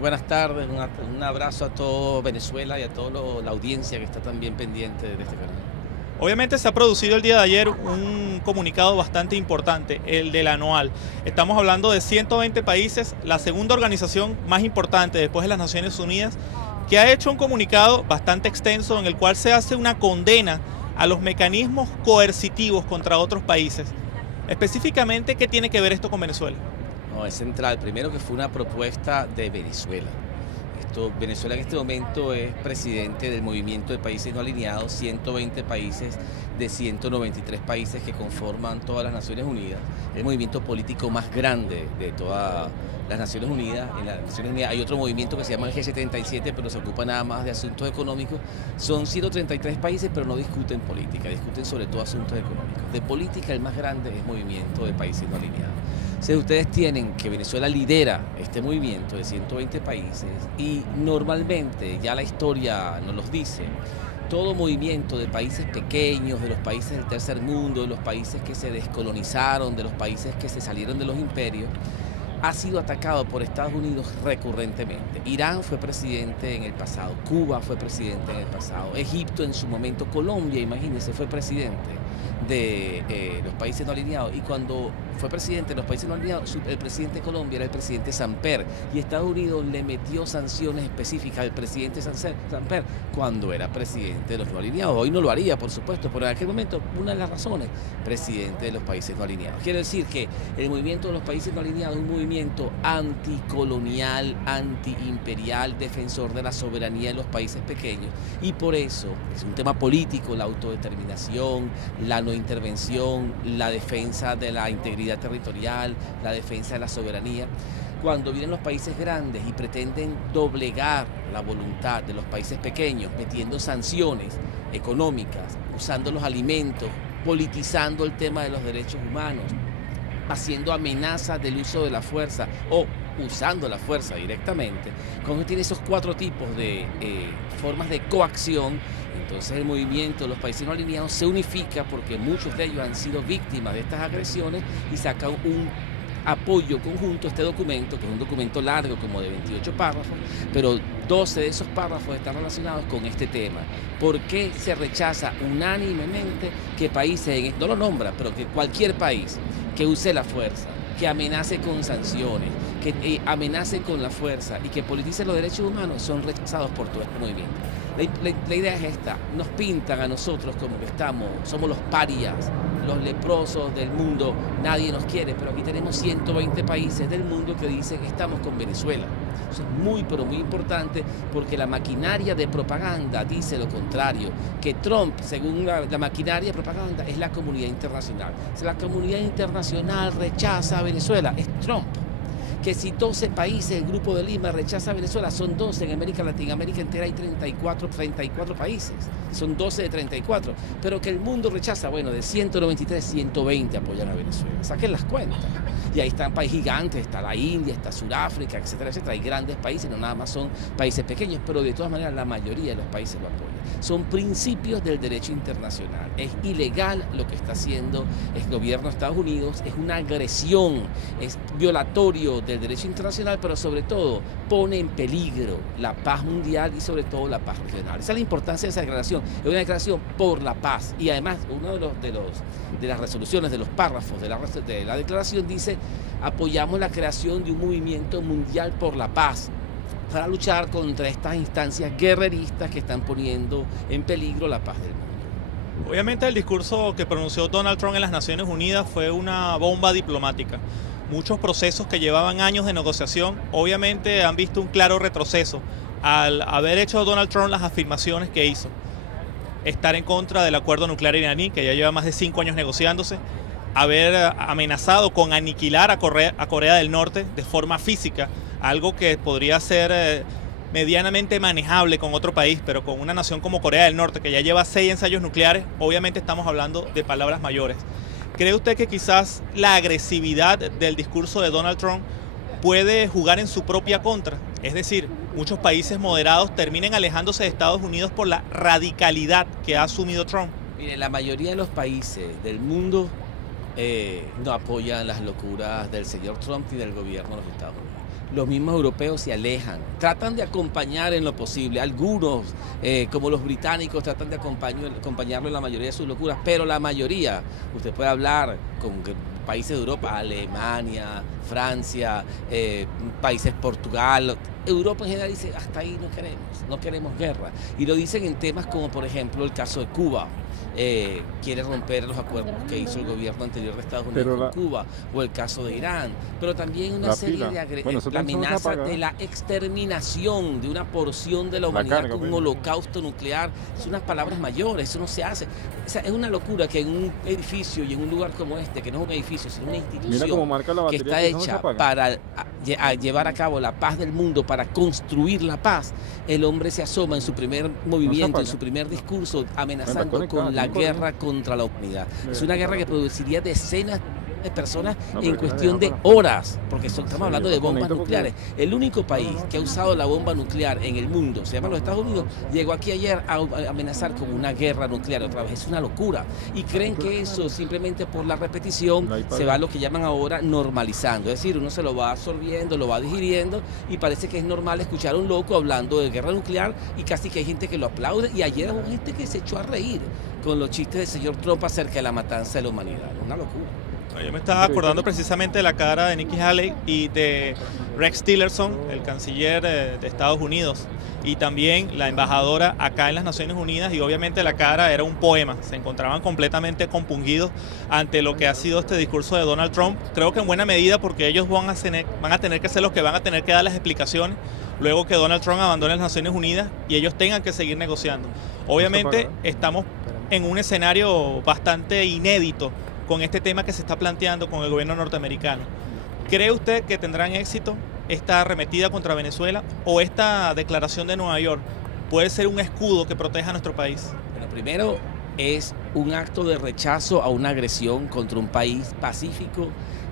buenas tardes, un abrazo a todo Venezuela y a toda la audiencia que está también pendiente de este canal. Obviamente se ha producido el día de ayer un comunicado bastante importante, el del anual. Estamos hablando de 120 países, la segunda organización más importante después de las Naciones Unidas, que ha hecho un comunicado bastante extenso en el cual se hace una condena a los mecanismos coercitivos contra otros países. Específicamente, ¿qué tiene que ver esto con Venezuela? No, es central. Primero que fue una propuesta de Venezuela. Venezuela en este momento es presidente del movimiento de países no alineados, 120 países de 193 países que conforman todas las Naciones Unidas, el movimiento político más grande de todas las Naciones Unidas. En las Naciones Unidas hay otro movimiento que se llama el G77, pero se ocupa nada más de asuntos económicos. Son 133 países, pero no discuten política, discuten sobre todo asuntos económicos. De política el más grande es el movimiento de países no alineados. Si ustedes tienen que Venezuela lidera este movimiento de 120 países y normalmente, ya la historia nos los dice, todo movimiento de países pequeños, de los países del tercer mundo, de los países que se descolonizaron, de los países que se salieron de los imperios, ha sido atacado por Estados Unidos recurrentemente. Irán fue presidente en el pasado, Cuba fue presidente en el pasado, Egipto en su momento, Colombia, imagínense, fue presidente de los países no alineados, y cuando fue presidente de los países no alineados, el presidente de Colombia era el presidente Samper, y Estados Unidos le metió sanciones específicas al presidente Samper cuando era presidente de los no alineados. Hoy no lo haría, por supuesto, pero en aquel momento, una de las razones, presidente de los países no alineados. Quiere decir que el movimiento de los países no alineados es un movimiento anticolonial, antiimperial, defensor de la soberanía de los países pequeños, y por eso es un tema político, la autodeterminación, la no intervención, la defensa de la integridad territorial, la defensa de la soberanía. Cuando vienen los países grandes y pretenden doblegar la voluntad de los países pequeños, metiendo sanciones económicas, usando los alimentos, politizando el tema de los derechos humanos, haciendo amenazas del uso de la fuerza o usando la fuerza directamente, cuando tiene esos cuatro tipos de formas de coacción, entonces el movimiento de los países no alineados se unifica, porque muchos de ellos han sido víctimas de estas agresiones, y sacan un apoyo conjunto a este documento, que es un documento largo, como de 28 párrafos, pero 12 de esos párrafos están relacionados con este tema. ¿Por qué se rechaza unánimemente que países, no lo nombra, pero que cualquier país que use la fuerza, que amenace con sanciones, que amenace con la fuerza y que politice los derechos humanos, son rechazados por todo este movimiento? La idea es esta: nos pintan a nosotros como que somos los parias, los leprosos del mundo, nadie nos quiere, pero aquí tenemos 120 países del mundo que dicen que estamos con Venezuela. Eso es muy, pero muy importante, porque la maquinaria de propaganda dice lo contrario, que Trump, según la maquinaria de propaganda, es la comunidad internacional. Si la comunidad internacional rechaza a Venezuela, es Trump. Que si 12 países, el Grupo de Lima, rechaza a Venezuela, son 12. En América Latina, América entera hay 34 países, son 12 de 34, pero que el mundo rechaza, bueno, de 193, 120 apoyan a Venezuela. Saquen las cuentas. Y ahí están países gigantes, está la India, está Sudáfrica, etcétera, etcétera. Hay grandes países, no nada más son países pequeños, pero de todas maneras la mayoría de los países lo apoyan. Son principios del derecho internacional. Es ilegal lo que está haciendo el gobierno de Estados Unidos, es una agresión, es violatorio del derecho internacional, pero sobre todo pone en peligro la paz mundial y sobre todo la paz regional. Esa es la importancia de esa declaración. Es una declaración por la paz, y además uno de las resoluciones, de los párrafos de la declaración dice: apoyamos la creación de un movimiento mundial por la paz para luchar contra estas instancias guerreristas que están poniendo en peligro la paz del mundo. Obviamente el discurso que pronunció Donald Trump en las Naciones Unidas fue una bomba diplomática. Muchos procesos que llevaban años de negociación obviamente han visto un claro retroceso al haber hecho Donald Trump las afirmaciones que hizo. Estar en contra del acuerdo nuclear iraní, que ya lleva más de 5 años negociándose, haber amenazado con aniquilar a Corea del Norte de forma física, algo que podría ser medianamente manejable con otro país, pero con una nación como Corea del Norte, que ya lleva 6 ensayos nucleares, obviamente estamos hablando de palabras mayores. ¿Cree usted que quizás la agresividad del discurso de Donald Trump puede jugar en su propia contra? Es decir, muchos países moderados terminen alejándose de Estados Unidos por la radicalidad que ha asumido Trump. Mire, la mayoría de los países del mundo no apoyan las locuras del señor Trump y del gobierno de los Estados Unidos. los mismos europeos se alejan, tratan de acompañar en lo posible, algunos, como los británicos, tratan de acompañarlo en la mayoría de sus locuras, pero la mayoría, usted puede hablar con países de Europa, Alemania, Francia, países Portugal, Europa en general dice, hasta ahí no queremos guerra. Y lo dicen en temas como por ejemplo el caso de Cuba. Quiere romper los acuerdos que hizo el gobierno anterior de Estados Unidos con Cuba, o el caso de Irán, pero también una serie de la amenaza de la exterminación de una porción de la humanidad con un holocausto nuclear. Son unas palabras mayores, eso no se hace. O sea, es una locura que en un edificio y en un lugar como este, que no es un edificio, sino una institución que está hecha para llevar a cabo la paz del mundo, para construir la paz, el hombre se asoma en su primer movimiento, en su primer discurso, amenazando con la guerra contra la humanidad. Es una guerra que produciría decenas de personas en cuestión de horas, porque estamos hablando de bombas nucleares. El único país que ha usado la bomba nuclear en el mundo, se llama los Estados Unidos, llegó aquí ayer a amenazar con una guerra nuclear otra vez. Es una locura. Y creen que eso, simplemente por la repetición, se va a lo que llaman ahora normalizando. Es decir, uno se lo va absorbiendo, lo va digiriendo, y parece que es normal escuchar a un loco hablando de guerra nuclear, y casi que hay gente que lo aplaude. Y ayer hubo gente que se echó a reír con los chistes del señor Trump acerca de la matanza de la humanidad. Una locura. Yo me estaba acordando precisamente de la cara de Nikki Haley y de Rex Tillerson, el canciller de Estados Unidos, y también la embajadora acá en las Naciones Unidas, y obviamente la cara era un poema. Se encontraban completamente compungidos ante lo que ha sido este discurso de Donald Trump. Creo que en buena medida porque ellos van a tener que ser los que van a tener que dar las explicaciones luego que Donald Trump abandone las Naciones Unidas y ellos tengan que seguir negociando. Obviamente estamos en un escenario bastante inédito con este tema que se está planteando con el gobierno norteamericano. ¿Cree usted que tendrán éxito esta arremetida contra Venezuela, o esta declaración de Nueva York puede ser un escudo que proteja a nuestro país? Bueno, primero es un acto de rechazo a una agresión contra un país pacífico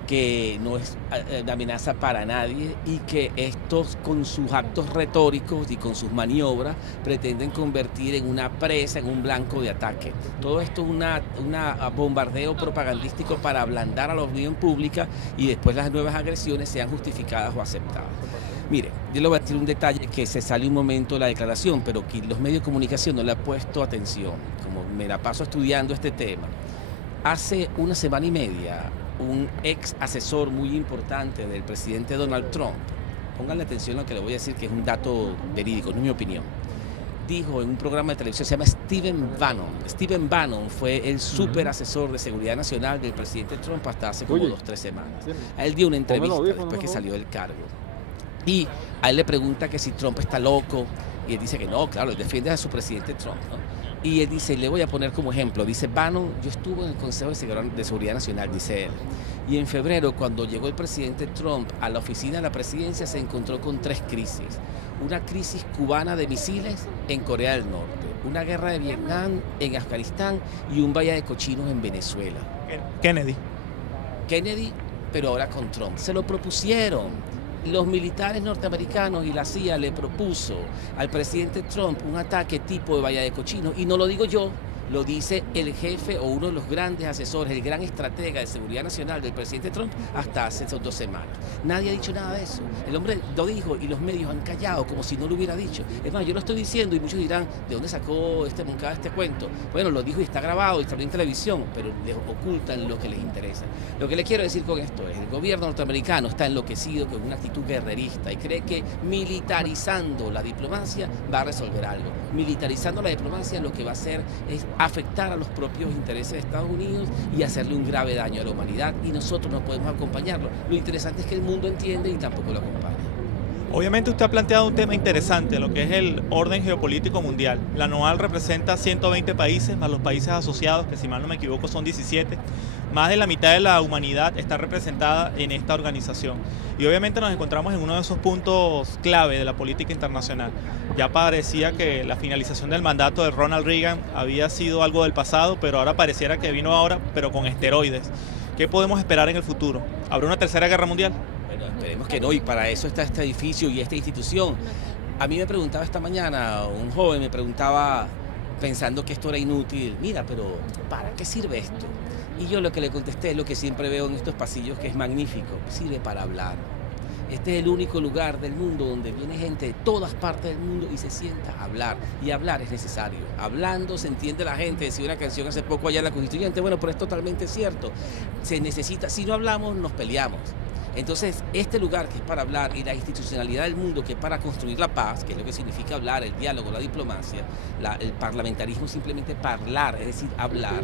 que no es una amenaza para nadie, y que estos, con sus actos retóricos y con sus maniobras, pretenden convertir en una presa, en un blanco de ataque. Todo esto es un bombardeo propagandístico para ablandar a la opinión pública y después las nuevas agresiones sean justificadas o aceptadas. Mire, yo le voy a decir un detalle que se sale un momento de la declaración, pero que los medios de comunicación no le han puesto atención, como me la paso estudiando este tema. Hace una semana y media, un ex asesor muy importante del presidente Donald Trump, pónganle atención a lo que le voy a decir, que es un dato verídico, no es mi opinión, dijo en un programa de televisión, se llama Stephen Bannon. Stephen Bannon fue el súper asesor de seguridad nacional del presidente Trump hasta hace como 2 o 3 semanas. A él dio una entrevista después que salió del cargo, y a él le pregunta que si Trump está loco, y él dice que no, claro, él defiende a su presidente Trump, ¿no? Y él dice, le voy a poner como ejemplo, dice Bannon, yo estuve en el Consejo de Seguridad Nacional, dice él, y en febrero, cuando llegó el presidente Trump a la oficina de la presidencia, se encontró con 3 crisis. Una crisis cubana de misiles en Corea del Norte, una guerra de Vietnam en Afganistán y un valle de cochinos en Venezuela. Kennedy, pero ahora con Trump. Se lo propusieron. Los militares norteamericanos y la CIA le propuso al presidente Trump un ataque tipo de Bahía de Cochinos, y no lo digo yo, lo dice el jefe o uno de los grandes asesores, el gran estratega de seguridad nacional del presidente Trump hasta hace 2 semanas. Nadie ha dicho nada de eso. El hombre lo dijo y los medios han callado como si no lo hubiera dicho. Es más, yo lo estoy diciendo y muchos dirán, ¿de dónde sacó Moncada este cuento? Bueno, lo dijo y está grabado y está en televisión, pero les ocultan lo que les interesa. Lo que le quiero decir con esto es, el gobierno norteamericano está enloquecido con una actitud guerrerista y cree que militarizando la diplomacia va a resolver algo. Militarizando la diplomacia lo que va a hacer es afectar a los propios intereses de Estados Unidos y hacerle un grave daño a la humanidad, y nosotros no podemos acompañarlo. Lo interesante es que el mundo entiende y tampoco lo acompaña. obviamente usted ha planteado un tema interesante, lo que es el orden geopolítico mundial. La ANOAL representa 120 países, más los países asociados, que si mal no me equivoco son 17. Más de la mitad de la humanidad está representada en esta organización. Y obviamente nos encontramos en uno de esos puntos clave de la política internacional. Ya parecía que la finalización del mandato de Ronald Reagan había sido algo del pasado, pero ahora pareciera que vino ahora, pero con esteroides. ¿Qué podemos esperar en el futuro? ¿Habrá una tercera guerra mundial? Bueno, esperemos que no, y para eso está este edificio y esta institución. A mí me preguntaba esta mañana, un joven me preguntaba, pensando que esto era inútil, mira, pero ¿para qué sirve esto? Y yo lo que le contesté es lo que siempre veo en estos pasillos, que es magnífico, sirve para hablar. Este es el único lugar del mundo donde viene gente de todas partes del mundo y se sienta a hablar. Y hablar es necesario. Hablando se entiende la gente. Decía una canción hace poco allá en la Constituyente, bueno, pero es totalmente cierto. Se necesita, si no hablamos, nos peleamos. Entonces, este lugar que es para hablar y la institucionalidad del mundo que es para construir la paz, que es lo que significa hablar, el diálogo, la diplomacia, el parlamentarismo es simplemente hablar, es decir, hablar,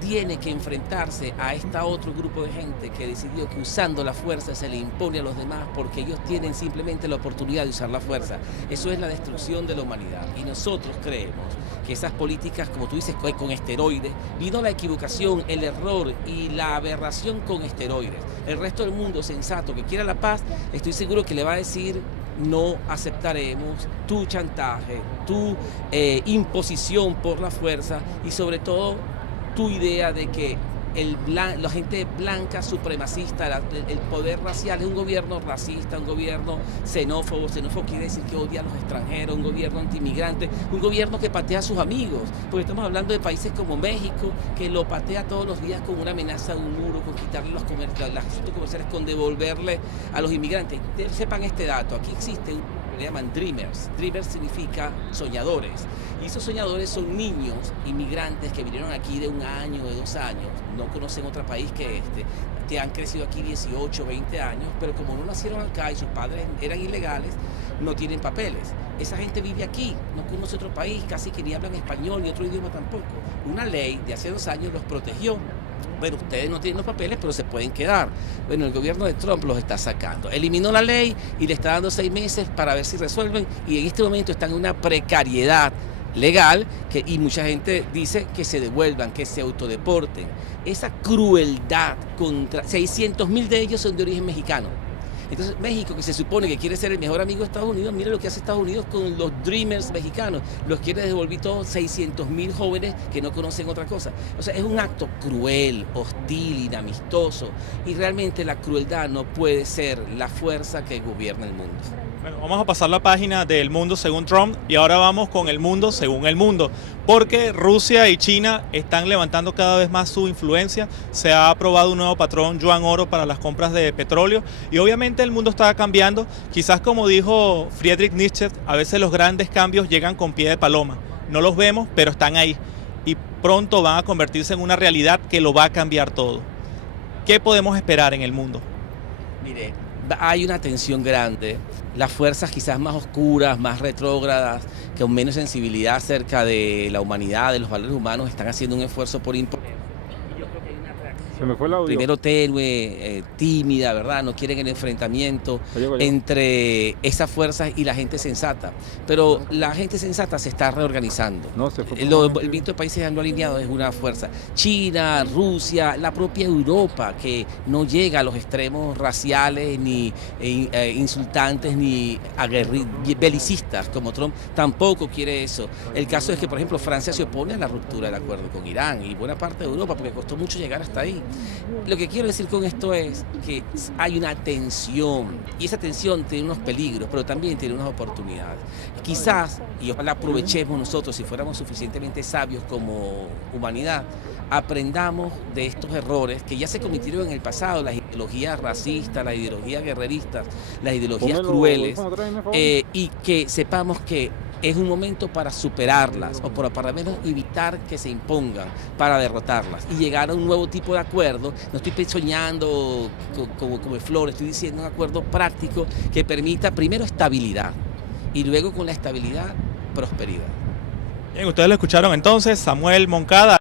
tiene que enfrentarse a este otro grupo de gente que decidió que usando la fuerza se le impone a los demás porque ellos tienen simplemente la oportunidad de usar la fuerza. Eso es la destrucción de la humanidad y nosotros creemos que esas políticas, como tú dices, con esteroides, vino la equivocación, el error y la aberración con esteroides. El resto del mundo sensato que quiera la paz, estoy seguro que le va a decir: no aceptaremos tu chantaje, tu imposición por la fuerza y sobre todo tu idea de que la gente blanca supremacista, el poder racial es un gobierno racista, un gobierno xenófobo quiere decir que odia a los extranjeros, un gobierno antiinmigrante, un gobierno que patea a sus amigos, porque estamos hablando de países como México, que lo patea todos los días con una amenaza de un muro, con quitarle los asuntos comerciales, con devolverle a los inmigrantes. Sepan este dato, aquí existe le llaman dreamers. Dreamers significa soñadores. Y esos soñadores son niños inmigrantes que vinieron aquí de 1 año, de 2 años, no conocen otro país que que han crecido aquí 18, 20 años, pero como no nacieron acá y sus padres eran ilegales, no tienen papeles. Esa gente vive aquí, no conoce otro país, casi que ni hablan español ni otro idioma tampoco. Una ley de hace 2 años los protegió. Bueno, ustedes no tienen los papeles, pero se pueden quedar. Bueno, el gobierno de Trump los está sacando. Eliminó la ley y le está dando 6 meses para ver si resuelven. Y en este momento están en una precariedad legal y mucha gente dice que se devuelvan, que se autodeporten. Esa crueldad contra 600.000 de ellos son de origen mexicano. Entonces México, que se supone que quiere ser el mejor amigo de Estados Unidos, mira lo que hace Estados Unidos con los dreamers mexicanos. Los quiere devolver todos 600.000 jóvenes que no conocen otra cosa. O sea, es un acto cruel, hostil, inamistoso. Y realmente la crueldad no puede ser la fuerza que gobierna el mundo. Bueno, vamos a pasar la página del mundo según Trump y ahora vamos con el mundo según el mundo, porque Rusia y China están levantando cada vez más su influencia. Se ha aprobado un nuevo patrón yuan oro para las compras de petróleo y obviamente el mundo está cambiando. Quizás, como dijo Friedrich Nietzsche, a veces los grandes cambios llegan con pie de paloma. No los vemos, pero están ahí y pronto van a convertirse en una realidad que lo va a cambiar todo. ¿Qué podemos esperar en el mundo? Mire, hay una tensión grande, las fuerzas quizás más oscuras, más retrógradas, con menos sensibilidad acerca de la humanidad, de los valores humanos, están haciendo un esfuerzo por imponer. Y yo creo que hay una reacción. Se me fue el audio. Primero tenue, tímida, ¿verdad? No quieren el enfrentamiento entre esas fuerzas y la gente sensata. Pero la gente sensata se está reorganizando. No, se fue El movimiento de países no alineados es una fuerza. China, Rusia, la propia Europa, que no llega a los extremos raciales, ni insultantes, ni belicistas como Trump, tampoco quiere eso. El caso es que, por ejemplo, Francia se opone a la ruptura del acuerdo con Irán y buena parte de Europa, porque costó mucho llegar hasta ahí. Lo que quiero decir con esto es que hay una tensión y esa tensión tiene unos peligros, pero también tiene unas oportunidades. Quizás, y ojalá aprovechemos nosotros, si fuéramos suficientemente sabios como humanidad, aprendamos de estos errores que ya se cometieron en el pasado, las ideologías racistas, las ideologías guerreristas, las ideologías crueles, y que sepamos que es un momento para superarlas o para menos evitar que se impongan, para derrotarlas y llegar a un nuevo tipo de acuerdo. No estoy soñando como flores, estoy diciendo un acuerdo práctico que permita primero estabilidad y luego con la estabilidad prosperidad. Bien, ustedes lo escucharon entonces, Samuel Moncada.